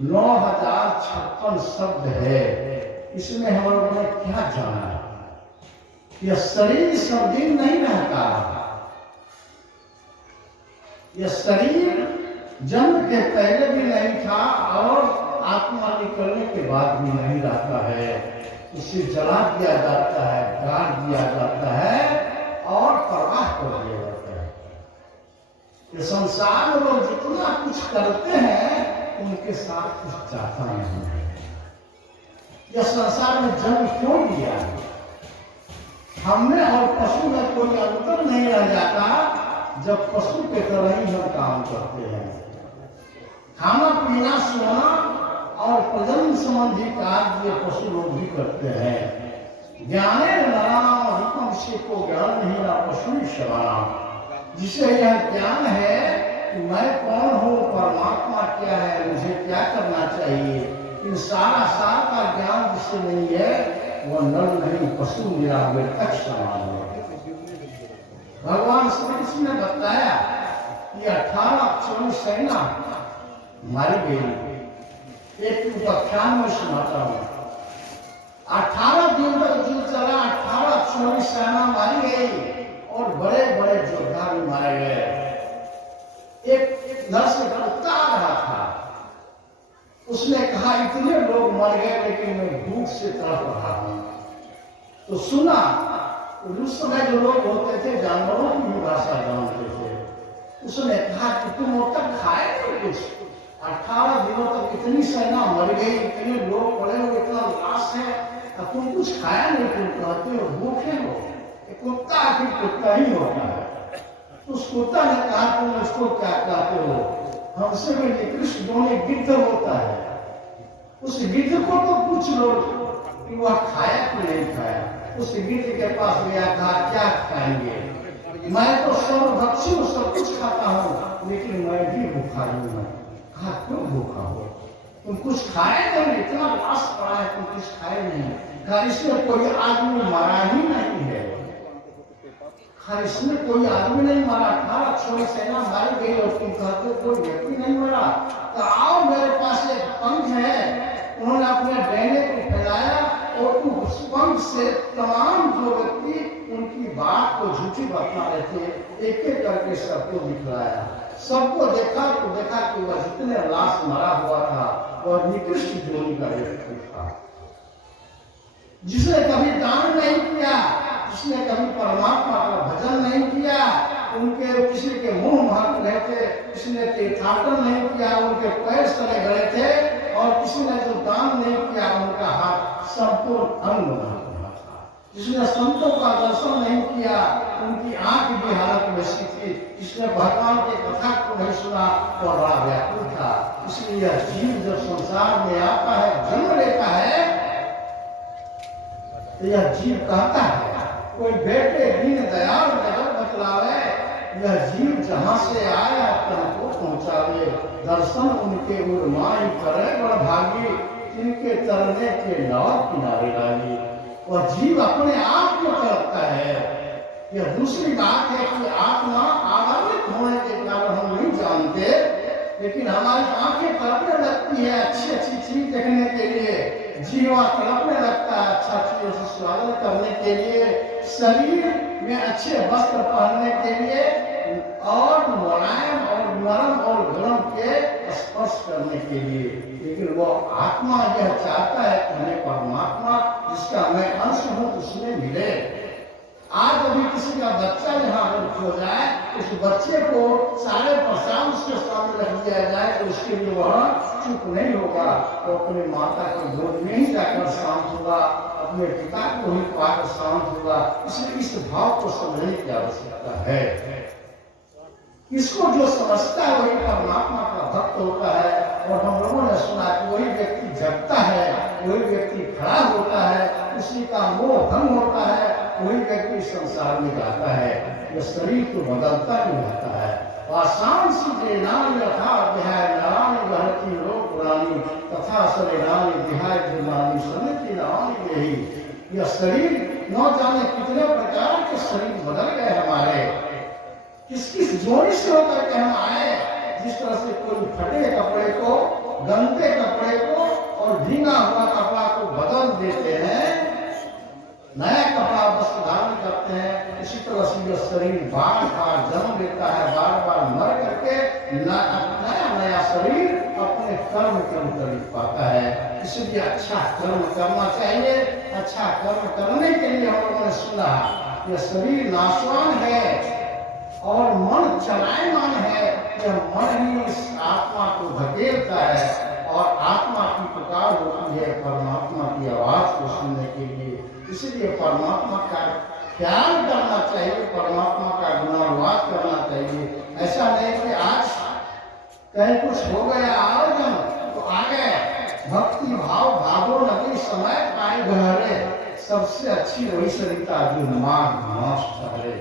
9056 शब्द है। इसमें हम लोगों ने क्या जाना? यह शरीर सब दिन नहीं रहता। यह शरीर जन्म के पहले भी नहीं था और आत्मा निकलने के बाद भी नहीं रहता है। इसे जला दिया जाता है, गाड़ दिया जाता है और प्रवाह कर दिया जाता है। ये संसार में लोग जितना कुछ करते हैं उनके साथ कुछ जाता नहीं है। यह संसार में जन्म क्यों लिया है? हमने और पशु में कोई अंतर नहीं रह जाता जब पशु के तरह ही हम काम करते हैं। खाना पीना सोना और प्रजनन संबंधी कार्य पशु लोग भी करते हैं। ज्ञाने नाम से को ज्ञान नहीं ना पशु शराना। जिसे यह ज्ञान है कि मैं कौन हूँ, परमात्मा क्या है, मुझे क्या करना चाहिए, इन सारा का ज्ञान जिसे नहीं है वह नर नहीं पशु निरावृतक समान है। भगवान श्री कृष्ण ने बताया कि 18 अक्षरों सेना मारी गई। एक उपाख्यान में सुनाता हूँ। 18 दिन तक युद्ध चला, 18 अक्षरों सेना मारी गई और बड़े बड़े योद्धा भी मारे गए। एक नर से कुत्ता आ रहा था, उसने कहा इतने लोग मर गए लेकिन मैं भूख से तड़प रहा हूं। तो सुना, उस समय जो लोग होते थे जानवरों की भी भाषा जानते थे। उसने कहा कि तुम अब तक खाए नहीं कुछ, 18 दिनों तक इतनी सेना मर गई, इतने लोग पड़े हुए, इतना लाश है, अब तुम कुछ खाया नहीं, तुम कहते हो भूखे हो। कुत्ता आखिर कुत्ता ही होता है। उस कुत्ता ने कहा तुम उसको क्या कहते हो? हमसे भी निकृष्ट दोनों गिद्ध होता है। उस गिद्ध को तो पूछ लो कि वह खाया कि नहीं खाया। उस गिद्ध के पास गया, कहा क्या खाएंगे? मैं तो सर्वभक्षी हूँ, सब कुछ खाता हूँ, लेकिन मैं भी भूखा हूँ। कहा क्यों भूखा हो? तुम कुछ खाए नहीं, इतना लाश पड़ा है, तुम कुछ खाए नहीं। कहा इसमें कोई आदमी मरा ही नहीं है। इसमें कोई आदमी नहीं मरा, 18 अक्षरों सेना मारी गई और तुम कहते कोई व्यक्ति नहीं मरा। तो आओ मेरे पास एक पंख है। उन्होंने अपने डंडे को फैलाया और उस पंख से तमाम जो व्यक्ति उनकी बात को झूठी बता रहे थे एक एक करके सबको दिखलाया। सबको देखा तो देखा कि वह जितने लाश मरा हुआ था वह निकृष्ट जोड़ी का व्यक्ति था, जिसने कभी दान नहीं किया, जिसने कभी परमात्मा का भजन नहीं किया, उनके किसी के मुंह महक रहे थे, किसी ने तीर्थाटन नहीं किया, उनके पैर सड़े गए थे, और किसी ने जो दान नहीं किया उनका हाथ संपूर्ण अंग महक था। जिसने संतों का दर्शन नहीं किया उनकी आंख भी हालत में सी थी। जिसने भगवान के कथा को नहीं सुना तो बड़ा व्याकुल था। इसलिए यह जीव जब संसार में आता है, जन्म लेता है, तो यह जीव कहता है कोई बेटे दीन दयाल जगत बतलावे, यह जीव जहां से आया तन को पहुंचावे। दर्शन उनके उर्माई करे बड़ भागी, जिनके तरने के नाव किनारे लागी। वह जीव अपने आप को तड़पता है। यह दूसरी बात है कि आत्मा आवर्त होने के कारण हम नहीं जानते, लेकिन हमारी आंखें तड़पने लगती है अच्छी अच्छी चीज देखने के लिए, जीवा तड़पने लगता है अच्छा चीजों से स्वागत करने के लिए, शरीर में अच्छे वस्त्र पहनने के लिए, और मुलायम और नरम और गर्म के स्पर्श करने के लिए। लेकिन वो आत्मा यह चाहता है कि हमें परमात्मा जिसका मैं अंश हूँ उसमें मिले। आज अभी किसी का बच्चा यहाँ अगर हो जाए, उस बच्चे को सारे प्रसाद उसके सामने रख दिया जाए तो उसके लिए वह चुप नहीं होगा, तो अपने माता के गोद में ही जाकर शांत होगा, अपने पिता को ही पाकर शांत होगा। इसलिए इस भाव को समझने की आवश्यकता है। इसको जो समझता है वही परमात्मा का भक्त होता है। और हम लोगों ने सुना कि वही व्यक्ति जगता है, वही व्यक्ति खड़ा होता है, उसी का मोह भंग होता है, वही व्यक्ति संसार में जाता है। यह शरीर तो बदलता ही रहता है। आसान सीधे नानी रखा अध्याय नारायण रहती लोक पुरानी तथा सरे नानी दिहाय जुर्मानी समिति नानी यही। यह शरीर न जाने कितने प्रकार के शरीर बदल गए हमारे, किस किस जोड़ी से होकर के हम आए। जिस तरह से कोई फटे कपड़े को गंदे कपड़े को और भीगा हुआ कपड़ा को बदल देते हैं, नया कपड़ा वस्त्र धारण करते हैं। इसी तरह से यह शरीर बार बार जन्म लेता है, बार बार मर करके नया नया शरीर अपने कर्म के अनुकूल पाता है। इसलिए अच्छा कर्म करना चाहिए। अच्छा कर्म करने के लिए हम लोगों ने सुना यह शरीर नाशवान है और मन चलायमान है। यह मन ही इस आत्मा को धकेलता है और आत्मा की पुकार होती है परमात्मा की आवाज को सुनने के लिए। इसलिए परमात्मा का ख्याल करना चाहिए, परमात्मा का गुणानुवाद करना चाहिए। ऐसा नहीं कि आज कहीं कुछ हो गया आयोजन तो आ गए, भक्ति भाव भागो नदी समय पाए गहरे। सबसे अच्छी वही सरिता जो माघ मास ठहरे।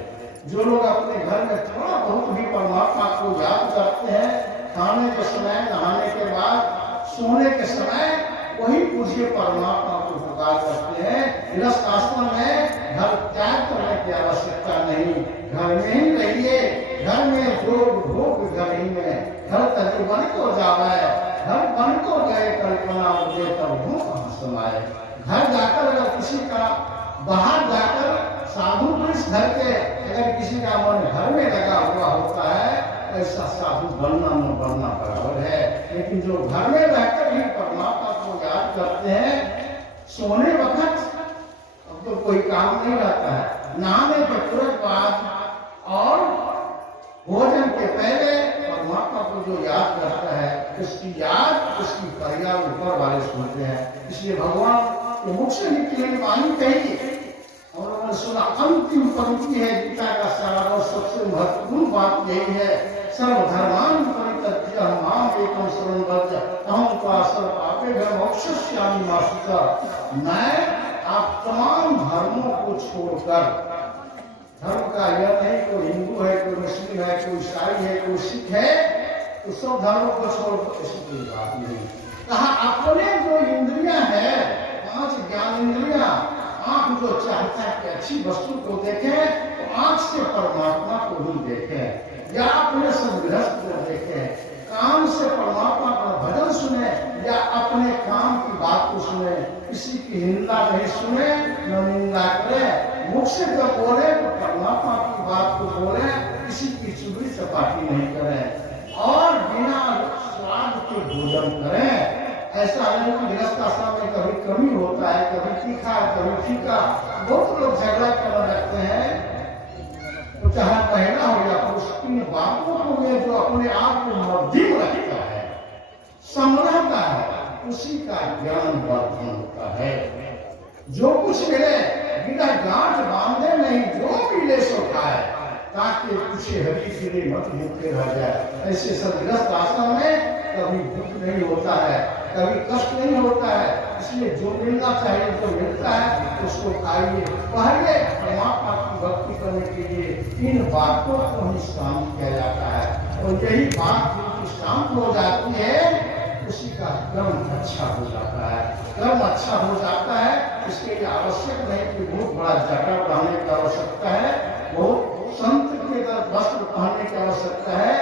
जो लोग अपने घर में थोड़ा बहुत भी परमात्मा को याद करते हैं, खाने के समय, नहाने के बाद, सोने के समय, वही पूज्य परमात्मा को पुकार करते हैं। गृहस्थ आश्रम में घर त्याग करने की आवश्यकता नहीं, घर में ही रहिए। घर में भोग भोग घर ही में, घर तक बन को जावे, घर बन को गए कल्पना उदे तब हूँ कहाँ समाये। घर जाकर अगर किसी का बाहर जाकर साधु पुरुष घर के अगर किसी का मन घर में लगा हुआ होता है, ऐसा साधु बनना न बनना बराबर है। लेकिन जो घर में रहकर भी परमात्मा को याद करते हैं, सोने वक्त अब तो कोई काम नहीं रहता है, नहाने के तुरंत बाद और भोजन के पहले परमात्मा को जो याद करता है, उसकी याद, उसकी फरियाद ऊपर वाले सुनते हैं। इसलिए भगवान के मुख से निकलने वाली कही और उन्होंने सुना अंतिम पंक्ति है गीता का सारा और सबसे महत्वपूर्ण बात यही है, सर्वधर्मान परित्यज्य माम एकम शरणं व्रज अहं त्वा सर्वपापेभ्यो मोक्षयिष्यामि मा शुचः। मैं आप तमाम धर्मों को छोड़कर, धर्म का यह नहीं कोई हिंदू है, कोई मुस्लिम है, कोई ईसाई है, कोई सिख है, तो सब धर्मों को छोड़कर, ऐसी कोई बात नहीं। कहा अपने जो इंद्रियां है, 5 ज्ञान इंद्रियां, आंख जो चाहता है कि अच्छी वस्तु को देखें तो आंख से परमात्मा को ही देखें, या अपने सदगृहस्थ को देखें। कान से परमात्मा का भजन सुने या अपने काम की बात को सुने, किसी की निंदा नहीं सुने, न निंदा करें। मुख से जब बोले तो परमात्मा की बात को बोले, किसी की चुगली चपाटी नहीं करें और बिना स्वाद के भोजन करें। ऐसा नहीं कि गृहस्थ आश्रम में कभी कमी होता है, कभी तीखा, कभी फीका। बहुत लोग झगड़ा करने लगते हैं, तो चाहे महिला हो या पुरुष, इन बातों को में जो अपने आप को मध्यम रखता है, संभलता है, उसी का ज्ञान वर्धन होता है। जो कुछ मिले बिना गांठ बांधे नहीं, जो मिले सो खाए, ताकि कुछ हरी फिरे मत भूखे रह जाए। ऐसे सदगृहस्थ आश्रम में कभी दुख नहीं होता है, कभी कष्ट नहीं होता है। इसलिए जो मिलना चाहिए, जो मिलता है उसको खाइए। पहले परमात्मा की भक्ति करने के लिए इन बातों को ही शांत किया जाता है, और यही बात जो शांत हो जाती है उसी का कर्म अच्छा हो जाता है। कर्म अच्छा हो जाता है, इसके लिए आवश्यक नहीं कि बहुत बड़ा जटा पहनने की आवश्यकता है, बहुत संत के वस्त्र पहनने की आवश्यकता है,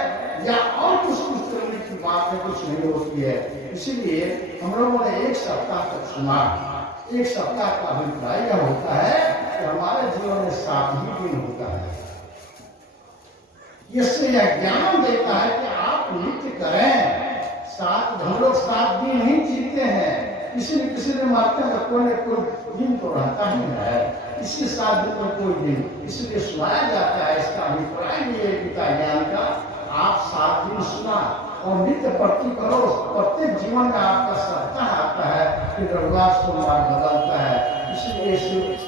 या और कुछ करने की बात है, कुछ नहीं होती है। इसीलिए हम लोगों ने 1 सप्ताह तक सुना। 1 सप्ताह का अभिप्राय यह होता है कि हमारे जीवन में 7 ही दिन होता है। इससे यह ज्ञान देता है कि आप नित्य करें। हम लोग 7 दिन ही जीते हैं, किसी ने मारते हैं, कोई न कोई दिन तो रहता ही है। इसी 7 दिन में कोई दिन इसलिए सुनाया जाता है। इसका अभिप्राय भी है गीता ज्ञान का। आप 7 दिन सुना और नित्य प्रति करो। प्रत्येक जीवन में आपका सप्ताह आता है, फिर रविवार सोमवार बदलता है। इसलिए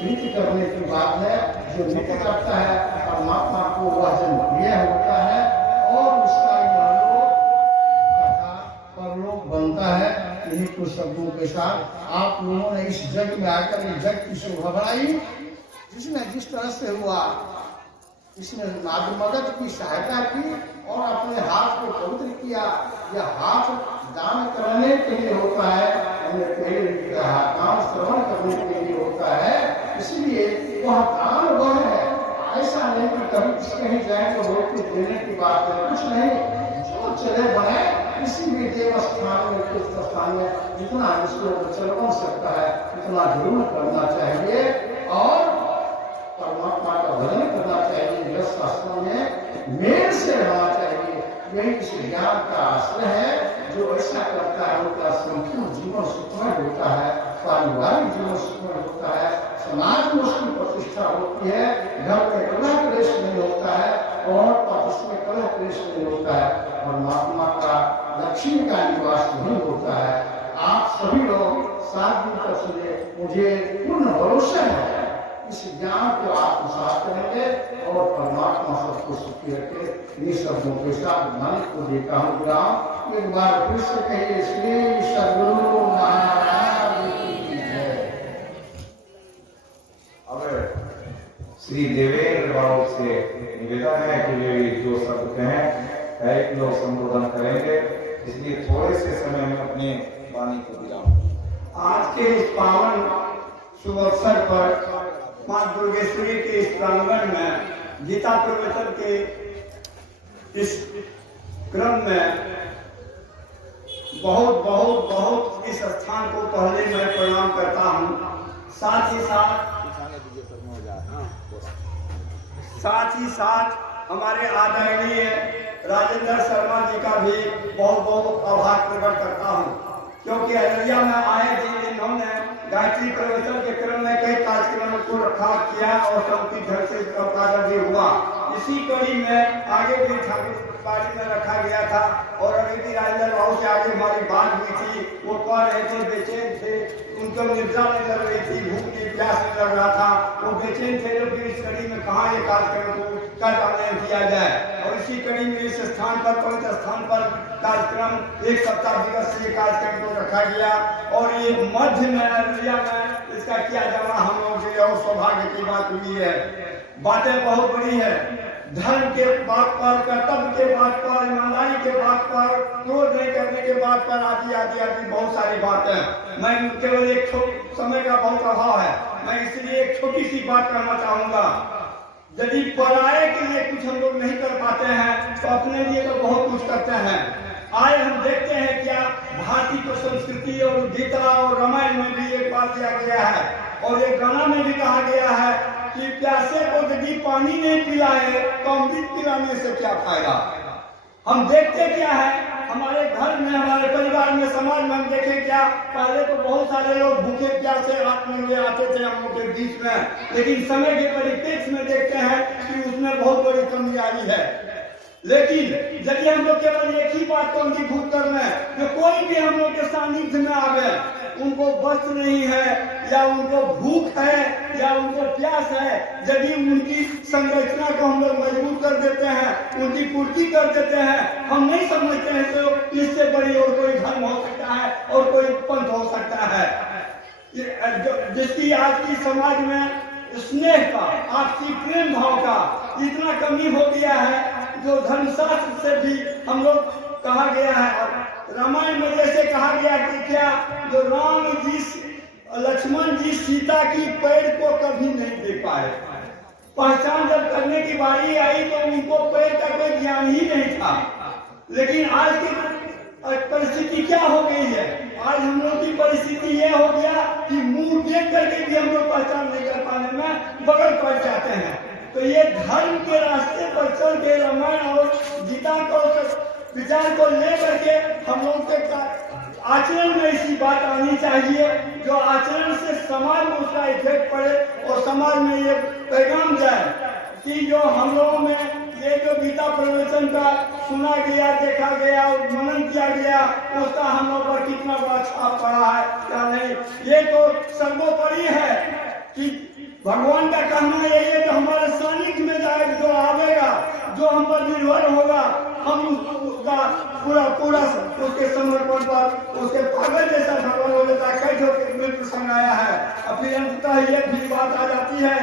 नित्य करने की बात है। जो नित्य करता है परमात्मा को वह जन प्रिय होता है और उसका परलोक बनता है। इन्हीं कुछ शब्दों के साथ आप लोगों ने इस जग में आकर इस जग की शोभा बढ़ाई। जिसने जिस तरह से हुआ, इसने मदद की, सहायता की और अपने हाथ को पवित्र किया। यह हाथ दान करने के लिए होता है, हमने पहले भी कहा, नाम श्रवण करने के लिए होता है। इसलिए वह दान बन है। ऐसा नहीं कि कभी कहीं जाए तो रोक के देने की बात है, कुछ नहीं। जो तो चले बने किसी भी देव स्थान में, तीर्थ स्थान में जितना इसको चल बन सकता है उतना जरूर करना चाहिए और परमात्मा का भजन करना चाहिए। गृहस्थ आश्रम में मेल से रहना चाहिए। यही इस ज्ञान का आश्रय है। जो ऐसा करता है उनका संपूर्ण जीवन सुखमय होता है, पारिवारिक जीवन सुखमय होता है, समाज में उसकी प्रतिष्ठा होती है, घर में कलह क्लेश नहीं होता है और आपस में कलह क्लेश नहीं होता है, परमात्मा का लक्ष्मी का निवास नहीं होता है। आप सभी लोग 7 दिन तक सुने, मुझे पूर्ण भरोसा है इस ज्ञान को आप प्रसाद करेंगे और परमात्मा सबको सुखी रखे। इन शब्दों के साथ मालिक को देता हूँ ग्राम। एक बार फिर से कहिए श्री सद्गुरु महाराज की जय। अब श्री देवेंद्र बाबू से निवेदन है कि वे जो शब्द कहें एक लोग संबोधन करेंगे, इसलिए थोड़े से समय में अपने वाणी को विराम। आज के इस पावन शुभ अवसर पर मां दुर्गेश्वरी के इस प्रांगण में गीता प्रवचन के इस क्रम में बहुत बहुत बहुत इस स्थान को पहले मैं प्रणाम करता हूं। साथ ही साथ हमारे आदरणीय राजेंद्र शर्मा जी का भी बहुत बहुत आभार प्रकट करता हूं, क्योंकि अररिया में आए दिन इन्होंने गायत्री प्रवचन के क्रम में कई कार्यक्रमों को रखा किया और शांति घर से कार्य भी हुआ। इसी कड़ी में आगे भी ठाकुर पारी में रखा गया था और अभी भी राजेंद्र बाबू से आगे हमारी बात हुई थी। वो कह रहे थे बेचैन थे, उनको निद्रा नहीं लग रही थी, भूख की प्यास नहीं लग रहा था, वो बेचैन थे लोग इस कड़ी में कहाँ ये कार्यक्रम को कार्यान्वयन किया जाए। और इसी कड़ी में इस स्थान पर पवित्र स्थान पर कार्यक्रम 1 सप्ताह दिवसीय कार्यक्रम को रखा गया और ये मध्य में अररिया में इसका किया जाना हम लोगों के लिए और सौभाग्य की बात हुई है। बातें बहुत बड़ी है, धर्म के बात पर, कर्तव्य के बात पर, ईमानदारी के बात पर, क्रोध नहीं करने के बात पर आदि आदि आदि बहुत सारी बातें। मैं केवल एक समय का बहुत अभाव है, मैं इसलिए एक छोटी सी बात कहना चाहूंगा। यदि पराये के लिए कुछ हम लोग नहीं कर पाते हैं तो अपने लिए तो बहुत कुछ करते हैं। आज हम देखते हैं क्या भारतीय को संस्कृति और गीता और रामायण में भी एक बात दिया गया है और एक गाना में भी कहा गया है कि प्यासे को यदि पानी नहीं पिलाए तो अमृत पिलाने से क्या फायदा। हम देखते क्या है हमारे घर में, हमारे परिवार में, समाज में हम देखें क्या, पहले तो बहुत सारे लोग भूखे प्यासे हाथ में ले आते थे हम लोग के बीच में, लेकिन समय के परिप्रेक्ष्य में देखते हैं कि उसमें बहुत बड़ी कमी आई है। लेकिन यदि हम लोग केवल एक ही बात को अंगीभूत कर रहे हैं कि कोई भी हम लोग के सानिध्य में आवे, उनको वस्त्र नहीं है या उनको भूख है या उनको प्यास है, यदि उनकी संरचना को हम लोग मजबूत कर देते हैं, उनकी पूर्ति कर देते हैं, हम नहीं समझते हैं तो इससे बड़ी और कोई धर्म हो सकता है और कोई पंथ हो सकता है। जिसकी आज की समाज में स्नेह का, आपसी प्रेम भाव का इतना कमी हो गया है, जो धर्मशास्त्र से भी हम लोग कहा गया है। और रामायण में जैसे कहा गया कि क्या जो राम जी लक्ष्मण जी सीता की पैर को कभी नहीं दे पाए, पहचान जब करने की बारी आई तो उनको पैर का कोई ज्ञान ही नहीं था। लेकिन आज की परिस्थिति क्या हो गई है, आज हम लोग की परिस्थिति ये हो गया कि मुंह देख करके भी हम लोग पहचान नहीं कर पाने में बगल पड़ जाते हैं। तो ये धर्म के रास्ते पर चल के रामायण और गीता को विचार को लेकर के हम लोग के आचरण में ऐसी बात आनी चाहिए जो आचरण से समाज में उसका इफेक्ट पड़े और समाज में ये पैगाम जाए कि जो हम लोगों में ये जो गीता प्रवचन का सुना गया, देखा गया और मनन किया गया, उसका हम लोग पर कितना बड़ा छाप पड़ा है क्या नहीं। ये तो सर्वोपरि है कि भगवान का कहना यही है कि हमारे सानिध्य में जाएगा, जो आवेगा, जो हम पर निर्भर होगा, हम उसका पूरा उसके समर्पण पर उसके पागल जैसा भगवान हो जाता है। कई जो प्रसंग आया है। अब फिर अंततः ये भी बात आ जाती है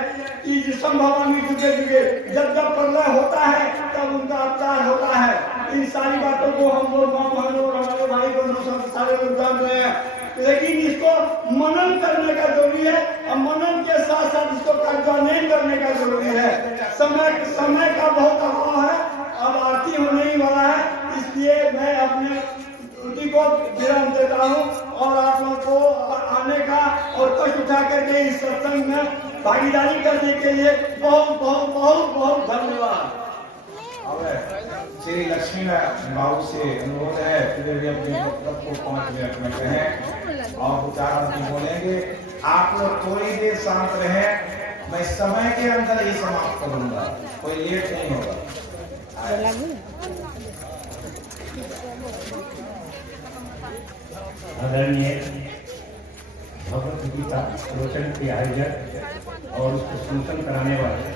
कि जिसम भवानी जुगे जुगे जब जब प्रलय होता है तब उनका अवतार होता है। इन सारी बातों को हम लोग गाँव बहनों और हमारे भाई बहनों सारे लोग जान रहे हैं, लेकिन इसको मनन करने का जरूरी है और मनन के साथ साथ इसको कार्यान्वयन करने का जरूरी है। समय का बहुत अभाव है, अब आरती होने ही वाला है, इसलिए हूँ और आप लोगों को आने का और कष्ट उठा करके इस सत्संग में भागीदारी करने के लिए बहुत बहुत बहुत बहुत धन्यवाद। श्री लक्ष्मी बाबू से अनुरोध है कि वे भी अपने मतलब को 5 मिनट में कहें और दो चार आदमी बोलेंगे। आप लोग थोड़ी देर शांत रहें, मैं समय के अंदर ही समाप्त करूंगा, कोई लेट नहीं होगा। आदरणीय भगवत गीता प्रवचन के आयोजक और उसको सूचन कराने वाले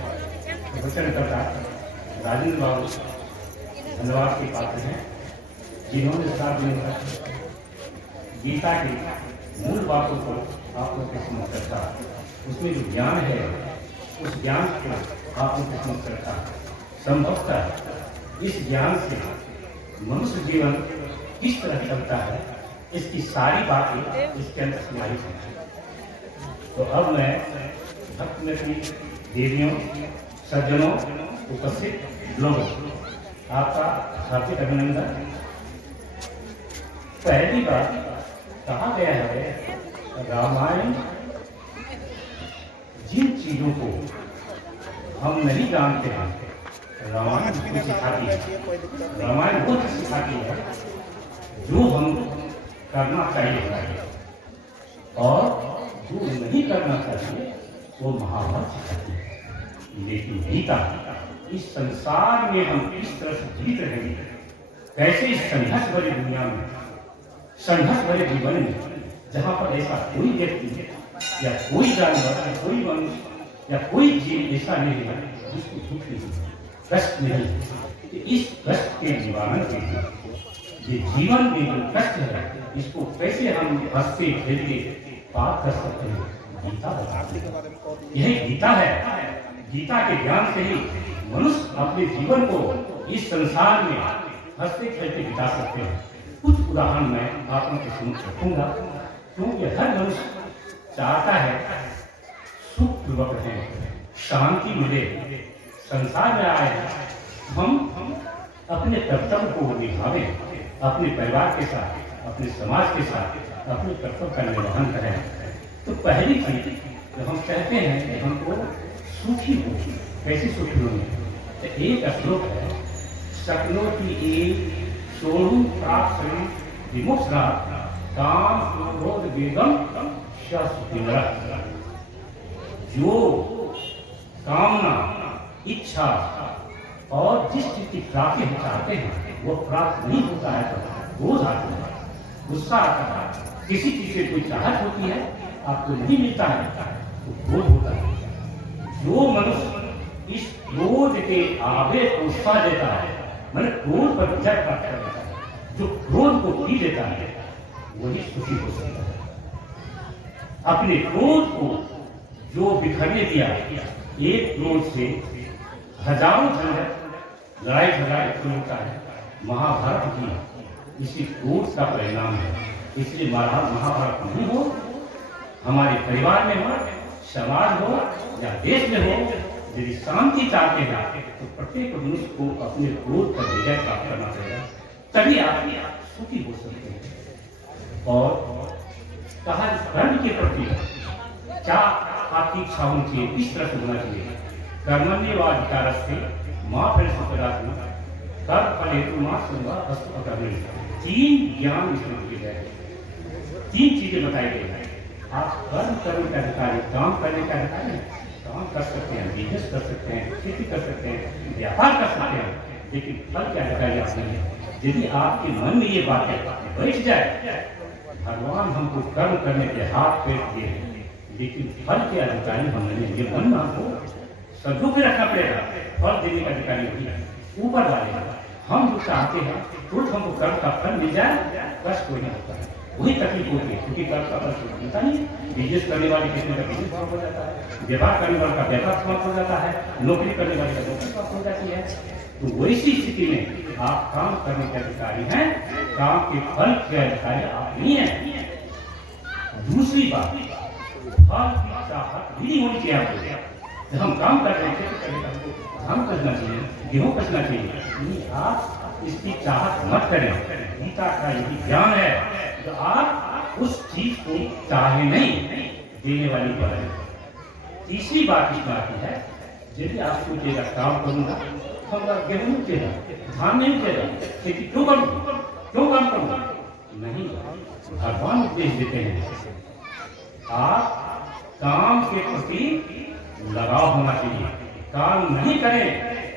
प्रवचनकर्ता राजेंद्र बाबू धन्यवाद के पात्र हैं, जिन्होंने 7 दिनों तक गीता की मूल बातों को आप लोग के समझ रखा। उसमें जो ज्ञान है उस ज्ञान को आप लोग के समझ रखा। संभवतः इस ज्ञान से मनुष्य जीवन किस तरह चलता है इसकी सारी बातें इसके अंदर समाहित हैं। तो अब मैं भक्त मित्र देवियों सज्जनों उपस्थित लोगों आपका हार्दिक अभिनंदन। पहली बात कहा गया है रामायण जिन चीजों को हम नहीं जानते हैं रामायण को सिखाती है। रामायण वो चीज सिखाती है जो हम करना चाहिए और जो नहीं करना चाहिए वो महाभारत सिखाती है। लेकिन गीता इस संसार में हम किस तरह से जीत रहे हैं, कैसे इस संघर्ष भरी दुनिया में, संघर्ष भरे जीवन में, जहाँ पर ऐसा कोई व्यक्ति या कोई जानवर या कोई मनुष्य या कोई जीव ऐसा नहीं है जिसको दुख नहीं, कष्ट नहीं। कि इस कष्ट के निवारण के लिए ये जीवन में जो कष्ट है इसको कैसे हम हंसते खेलते पार कर सकते हैं, गीता बताती है। यही गीता है। गीता के ज्ञान से ही मनुष्य अपने जीवन को इस संसार में हंसते खेलते बिता सकते हैं। कुछ उदाहरण मैं आप उनके समक्ष रखूंगा, क्योंकि हर मनुष्य चाहता है सुख पूर्वक रहे, शांति मिले। संसार में आए हम अपने कर्तव्य को निभावें, अपने परिवार के साथ, अपने समाज के साथ अपने कर्तव्य का निर्वहन करें। तो पहली चीज जो हम कहते हैं कि हमको सुखी हो, कैसे सुखी होंगे? तो एक श्लोक है, सपनों की एक सोलू प्राप्त विमुक्ता काम क्रोध वेगम सुखिनरः। जो कामना इच्छा और जिस चीज की प्राप्ति हम चाहते हैं वो प्राप्त नहीं होता है तो क्रोध आता है, गुस्सा आता है। किसी चीज से कोई चाहत होती है आपको नहीं मिलता है तो क्रोध होता है। जो मनुष्य इस क्रोध के आवेश को उत्साह देता है, मैंने क्रोध पर विजय प्राप्त करता है, जो क्रोध को पी लेता है वही सुखी हो सकता है। अपने क्रोध को जो बिखरने दिया, एक क्रोध से हजारों झंझट लड़ाई झगड़ा उत्पन्न होता है। महाभारत की इसी क्रोध का परिणाम है। इसलिए महाभारत नहीं हो, हमारे परिवार में हो, समाज हो या देश में हो, यदि शांति चाहते हैं तो प्रत्येक मनुष्य को अपने क्रोध पर विजय प्राप्त करना चाहिए, तभी आप सुखी हो सकते हैं। और कहा कर्म के प्रति क्या आपकी इच्छा होनी चाहिए, किस तरह से होना चाहिए? कर्मण्येवाधिकारस्ते मां फलस्वपदात्मा कर्म फल हेतु मां सर्वा वस्तु अकर्मणि। 3 ज्ञान इसमें दिए गए, 3 चीजें बताई गई हैं। आप कर्म करने का अधिकारी, काम करने का अधिकारी, काम कर सकते हैं, बिजनेस कर सकते हैं, खेती कर सकते हैं, व्यापार कर सकते हैं, लेकिन फल के अधिकारी आप नहीं है। यदि आपके मन में ये बात बैठ जाए, भगवान हमको कर्म करने के हाथ पैर दिए, लेकिन फल के अधिकारी हम नहीं। ये मन में हमको सदों के रखना पड़ेगा, फल देने का अधिकारी नहीं ऊपर वाले। हम जो चाहते हैं तुरंत हमको कर्म का फल मिल जाए, बस कोई नहीं होता है, वही तकलीफ होती है, क्योंकि कर्म का फल मिलता नहीं। बिजनेस करने वाले किसी का बिजनेस समाप्त हो जाता है, व्यापार करने वाले का व्यापार समाप्त हो जाता है, नौकरी करने वाले का नौकरी समाप्त हो जाती है। तो वैसी स्थिति में आप काम करने के अधिकारी हैं, काम के फल के अधिकारी आप नहीं हैं। दूसरी बात, फल की चाहत भी होनी चाहिए आपको। जब हम काम कर रहे हैं तो हमको काम करना चाहिए, गेहूं कसना चाहिए। आप इसकी चाहत मत करें। गीता का यही ज्ञान है, तो आप उस चीज को चाहे नहीं, देने वाली बने। तीसरी बात इसमें आती है, यदि आप सोचेगा काम करूंगा, हम गेहूं नहीं उगेगा, धान नहीं उगेगा, खेती क्यों करूं, क्यों काम करूंगा? नहीं, भगवान उपदेश देते हैं आप काम के प्रति लगाव होना चाहिए, काम नहीं करें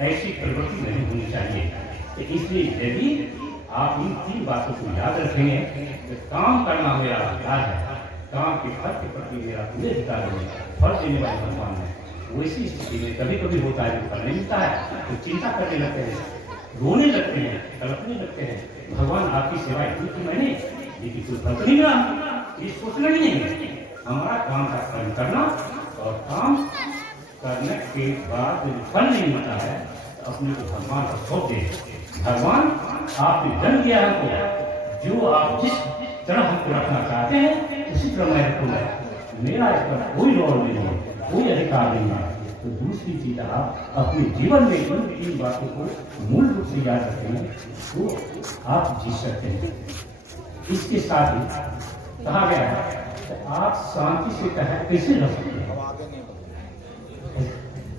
ऐसी प्रवृत्ति नहीं होनी चाहिए। तो इसलिए यदि आप इन 3 बातों को याद रखेंगे तो काम करना मेरा अधिकार है, काम के फल के प्रति मेरा पूरे अधिकार है, फल देने वाले भगवान है। वैसी स्थिति में कभी कभी होता है, फल नहीं मिलता है तो चिंता करने लगते हैं, रोने लगते हैं, तड़पने लगते हैं, भगवान आपकी सेवा इतनी की मैंने, लेकिन कोई फल नहीं मिला। ये सोचना ही नहीं है, हमारा काम का कर्म करना, और काम करने के बाद यदि फल नहीं मिलता है तो अपने को भगवान को सौंप दे। भगवान आपने जन्म दिया है, जो आप जिस तरह हमको रखना चाहते हैं उसी तरह मैं रखूंगा, मेरा इस पर कोई रोल नहीं है, कोई अधिकार नहीं है। तो दूसरी चीज आप अपने जीवन में इन 3 बातों को मूल रूप से याद रखेंगे तो आप जी सकते हैं। इसके साथ ही कहा गया है कि आप शांति से कैसे रह सकते हैं।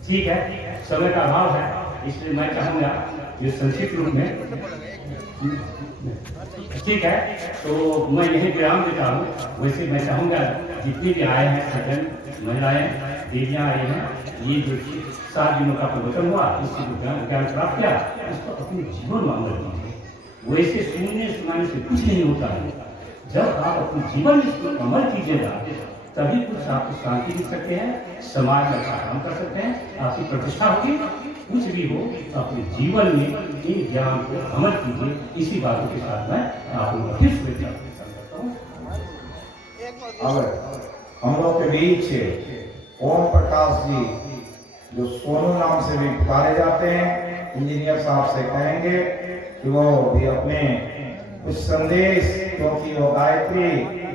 ठीक है, समय का अभाव है, इसलिए मैं चाहूंगा ये संक्षिप्त रूप में, ठीक है, तो मैं यही विराम देता हूँ। वैसे मैं चाहूंगा जितने भी आए हैं सज्जन, महिलाएं, देवियां आई हैं, ये जो 7 दिनों का प्रवचन हुआ, इससे जो ज्ञान प्राप्त किया उसको अपने जीवन में अमल कीजिए। वैसे सुनने सुनाने से कुछ नहीं होता है, जब आप अपने जीवन में इसको अमल कीजिएगा तभी कुछ आपको शांति मिल सकते हैं, समाज में अच्छा काम कर सकते हैं, आपकी प्रतिष्ठा होगी। कुछ भी हो अपने जीवन में इन ज्ञान को अमल कीजिए। इसी बातों के साथ मैं आप लोगों को फिर शुभेच्छा करता हूँ। अब हम लोग के बीच ओम प्रकाश जी, जो सोनू नाम से भी पुकारे जाते हैं, इंजीनियर साहब से कहेंगे कि वो भी अपने कुछ संदेश, क्योंकि वो गायत्री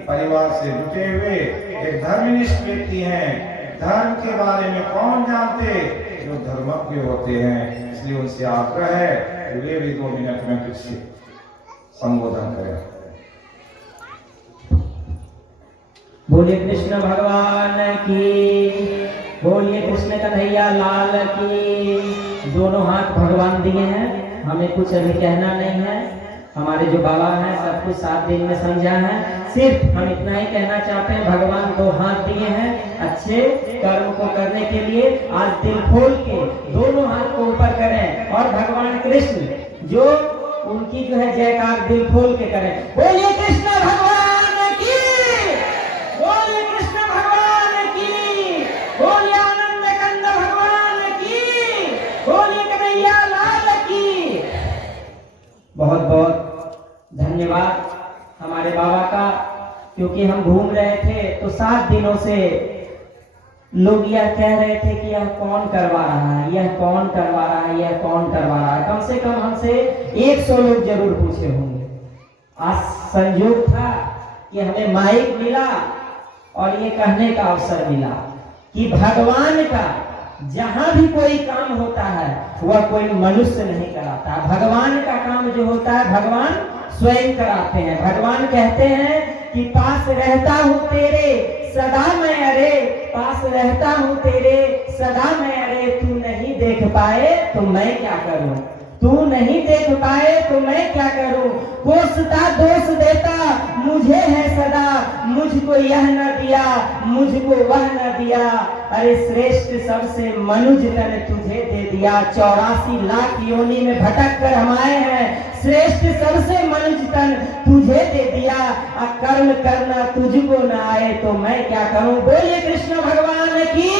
परिवार से जुटे हुए एक धर्मनिष्ठ व्यक्ति हैं। धर्म के बारे में कौन जानते, जो धर्मज्ञ होते हैं। इसलिए उनसे आग्रह है कि वे भी 2 मिनट में कुछ संबोधन करें। बोलिए कृष्ण भगवान की, बोलिए कृष्ण कन्हैया लाल की। दोनों हाथ भगवान दिए हैं, हमें कुछ अभी कहना नहीं है। हमारे जो बाबा हैं सब कुछ 7 दिन में समझा है, सिर्फ हम इतना ही कहना चाहते हैं, भगवान 2 हाथ दिए हैं अच्छे कर्म को करने के लिए। आज दिल खोल के दोनों हाथ को ऊपर करें और भगवान कृष्ण जो उनकी जो है जयकार दिल खोल के करें। बोलिए कृष्ण भगवान की, बोलिए कृष्ण भगवान की, बोलिए आनंद कंद भगवान की, बोलिए कन्हैया लाल की। बहुत बहुत धन्यवाद हमारे बाबा का, क्योंकि हम घूम रहे थे तो 7 दिनों से लोग यह कह रहे थे कि यह कौन करवा रहा है, यह कौन करवा रहा है, यह कौन करवा रहा है। कम से कम हमसे 100 लोग जरूर पूछे होंगे। आज संयोग था कि हमें माइक मिला और ये कहने का अवसर मिला कि भगवान का जहां भी कोई काम होता है वह कोई मनुष्य नहीं कराता। भगवान का काम जो होता है भगवान स्वयं कराते हैं। भगवान कहते हैं कि पास रहता हूँ तेरे सदा मैं, अरे पास रहता हूँ तेरे सदा मैं, अरे तू नहीं देख पाए तो मैं क्या करूं, तू नहीं देख पाए तो मैं क्या करूं। कोसता दोष देता मुझे है सदा, मुझको यह न दिया मुझको वह न दिया। अरे श्रेष्ठ सबसे मनुज तन तुझे दे दिया। 84 लाख योनि में भटक कर हम आए हैं, श्रेष्ठ सबसे मनुज तन तुझे दे दिया। कर्म करना तुझको न आए तो मैं क्या करूं। बोलिए कृष्ण भगवान की।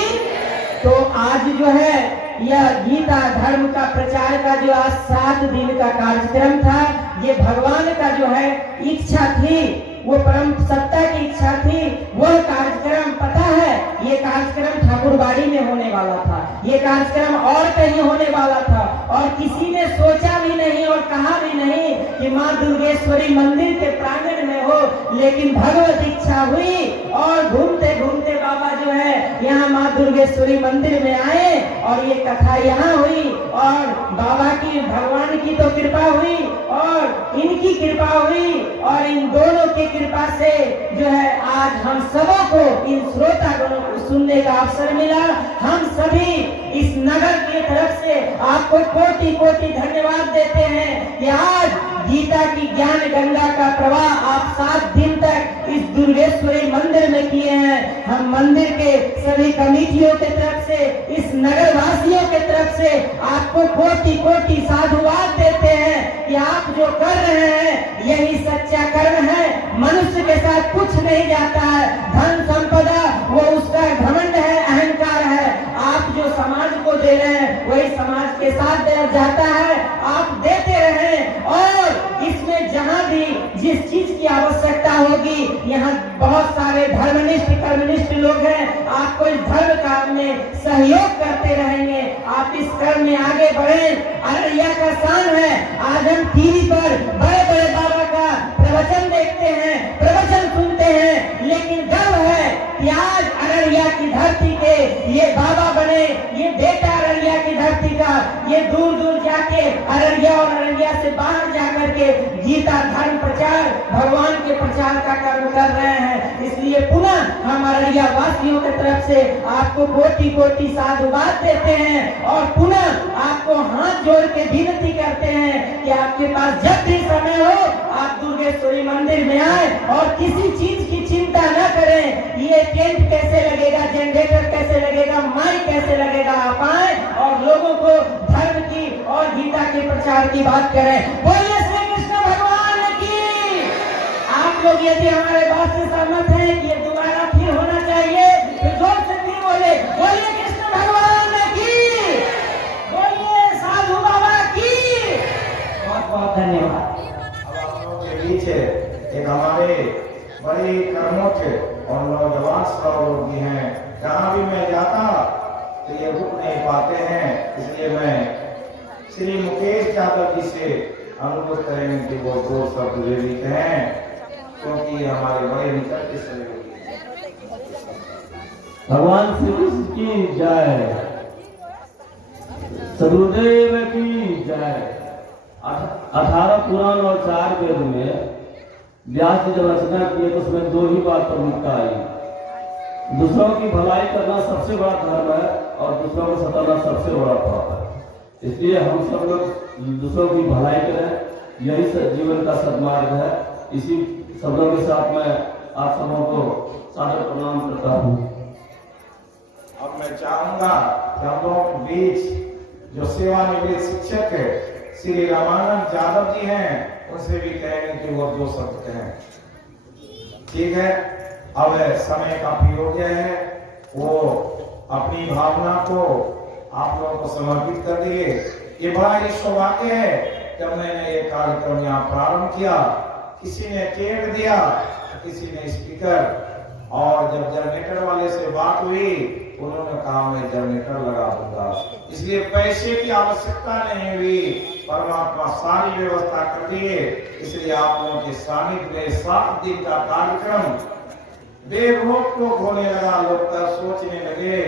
तो आज जो है यह गीता धर्म का प्रचार का जो आज 7 दिन का कार्यक्रम था, ये भगवान का जो है इच्छा थी, वो परम सत्ता की इच्छा थी। वह कार्यक्रम पता है, ये कार्यक्रम ठाकुरबाड़ी में होने वाला था, ये कार्यक्रम और कहीं होने वाला था और किसी ने सोचा भी नहीं और कहा भी नहीं कि माँ दुर्गेश्वरी मंदिर के प्रांगण में हो। लेकिन भगवत इच्छा हुई और घूमते घूमते बाबा जो है यहाँ माँ दुर्गेश्वरी मंदिर में आए और ये कथा यहाँ हुई और बाबा की भगवान की तो कृपा हुई और इनकी कृपा हुई और इन दोनों की कृपा से जो है आज हम सबों को इन श्रोतागणों को सुनने का अवसर मिला। हम सभी इस नगर की तरफ से आपको कोटि कोटि धन्यवाद देते हैं कि आज गीता की ज्ञान गंगा का प्रवाह आप 7 दिन तक इस दुर्गेश्वरी मंदिर में किए हैं। हम मंदिर के सभी कमेटियों के तरफ से, इस नगर वासियों के तरफ से आपको कोटि कोटि साधुवाद देते हैं कि आप जो कर रहे हैं यही सच्चा कर्म है। मनुष्य के साथ कुछ नहीं जाता है, धन संपदा वो उसका घमंड है, अहंकार है। आप जो समाज को दे रहे हैं वही समाज के साथ जाता है। आप देते रहें और इसमें जहाँ भी जिस चीज की आवश्यकता होगी, यहाँ बहुत सारे धर्मनिष्ठ कर्मनिष्ठ लोग हैं, आपको इस धर्म काम में सहयोग करते रहेंगे। आप इस कर्म में आगे बढ़ें। अररिया का शान है, आज हम टीवी पर बड़े बड़े बाबा का प्रवचन देखते हैं, प्रवचन सुनते हैं, लेकिन गर्व है कि आज अररिया की धरती के ये बाबा बने, ये बेटा अररिया की धरती का, ये दूर दूर जाके अररिया और अररिया से बाहर जाकर के गीता धर्म प्रचार, भगवान के प्रचार का कर्म कर रहे हैं। इसलिए पुनः हम अररिया वासियों की तरफ से आपको कोटि कोटि साधुवाद देते हैं और पुनः आपको हाथ जोड़ के विनती करते हैं कि आपके पास जब भी समय हो आप दुर्गेश्वरी मंदिर में आए और किसी चीज की चिंता न करें। ये टेंट कैसे लगेगा, जनरेटर कैसे लगेगा, माइक कैसे लगेगा, आप आए और लोगों को धर्म की और गीता के प्रचार की बात करें। बोलिए श्री कृष्ण भगवान की। आप लोग यदि हमारे बात से सहमत हैं कि ये दोबारा फिर होना चाहिए तो जोर से फिर बोले, बोलिए कृष्ण भगवान की, बोलिए साधु बाबा की। बहुत बहुत धन्यवाद। के बीच एक हमारे बड़े कर्मठ और नौजवान लोग भी हैं। जहाँ भी मैं जाता तो ये रुक नहीं पाते हैं, इसलिए मैं श्री मुकेश यादव जी से अनुरोध करेंगे कि वो 2 शब्द ले लिखे हैं, क्योंकि हमारे बड़े निकट के सहयोगी हैं। भगवान श्री कृष्ण की जय, सदगुरुदेव की जय। 18 पुराण और 4 वेद में व्यास जी जब रचना किए तो उसमें 2 ही बात प्रमुखता आई। दूसरों की भलाई करना सबसे बड़ा धर्म है और दूसरों को सताना सबसे बड़ा पाप है। इसलिए हम सब लोग दूसरों की भलाई करें, यही जीवन का सदमार्ग है। इसी शब्दों के साथ मैं आप सबों को सादर प्रणाम करता हूँ। अब मैं चाहूंगा कि हम लोगों के बीच जो सेवानिवृत्त शिक्षक है श्री रामानंद यादव जी हैं, उनसे भी कहेंगे कि वो 2 शब्द कहें। ठीक है, अब समय काफी हो गया है, वो अपनी भावना को आप लोगों को समर्पित कर दिए। ये बड़ा ही सौभाग्य है जब मैंने ये कार्यक्रम यहाँ प्रारंभ किया, किसी ने टेंट दिया, किसी ने स्पीकर, और जब जनरेटर वाले से बात हुई उन्होंने कहा मैं जनरेटर लगा दूंगा। इसलिए पैसे की आवश्यकता नहीं हुई, परमात्मा सारी व्यवस्था कर दिए। इसलिए आप लोगों के सानिध्य में 7 दिन का कार्यक्रम बेरोक टोक होने लगा। लोग तब सोचने लगे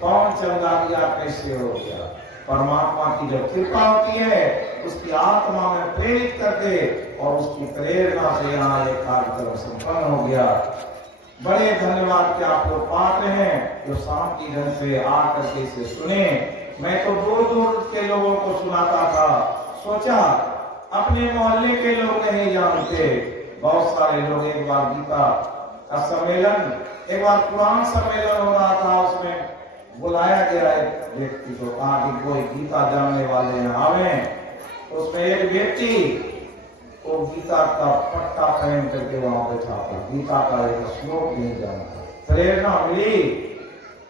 कौन चंदा दिया, कैसे हो गया। परमात्मा की जब कृपा होती है उसकी आत्मा में प्रेरित कर दे और उसकी प्रेरणा से यहाँ एक कार्यक्रम संपन्न हो गया। बड़े धन्यवाद कि आप लोग पाते हैं जो शांति ढंग से आकर के इसे सुने। मैं तो दूर दूर के लोगों को सुनाता था, सोचा अपने मोहल्ले के लोग नहीं जानते। बहुत सारे लोग, एक बार गीता का सम्मेलन, एक बार पुराण सम्मेलन हो रहा था, उसमें बुलाया गया एक व्यक्ति को, कहा कि कोई गीता जानने वाले हैं आवे। उसमें एक व्यक्ति वो गीता का पट्टा पहन करके वहां बैठा था, गीता का एक श्लोक नहीं जानता। प्रेरणा मिली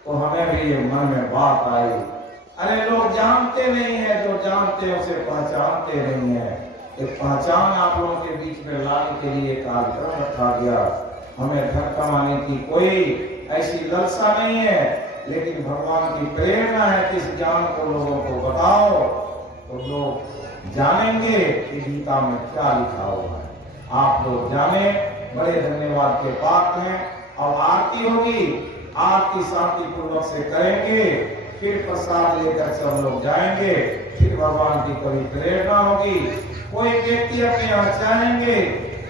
तो हमें भी मन में बात आई, अरे लोग जानते नहीं है, जो जानते हैं उसे पहचानते नहीं है। एक पहचान आप लोगों के बीच में लाने के लिए कार्यक्रम रखा गया। हमें धन कमाने की कोई ऐसी लालसा नहीं है, लेकिन भगवान की प्रेरणा है कि इस ज्ञान को लोगों को बताओ तो लोग जानेंगे कि गीता में क्या लिखा हुआ है। आप लोग जाने, बड़े धन्यवाद के पात्र हैं। और आरती होगी आरती शांति पूर्वक से करेंगे, फिर प्रसाद लेकर सब लोग जाएंगे, फिर भगवान की कभी प्रेरणा होगी। कोई व्यक्ति अपने यहाँ चाहेंगे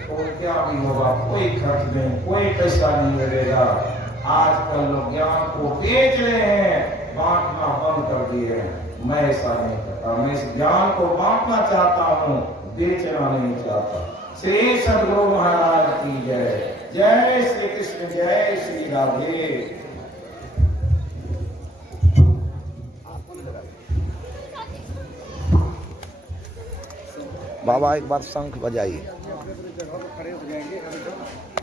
तो क्या भी होगा, कोई खर्च नहीं, कोई पैसा नहीं लगेगा। आजकल लोग ज्ञान को बेच रहे हैं, बांटना बंद कर दिए हैं। मैं ऐसा नहीं करता, मैं इस ज्ञान को बांटना चाहता हूँ, बेचना नहीं चाहता। श्री सद्गुरु महाराज की जय। जय श्री कृष्ण, जय श्री राधे। बाबा एक बार शंख बजाइए। जगह पर खड़े हो जाएंगे।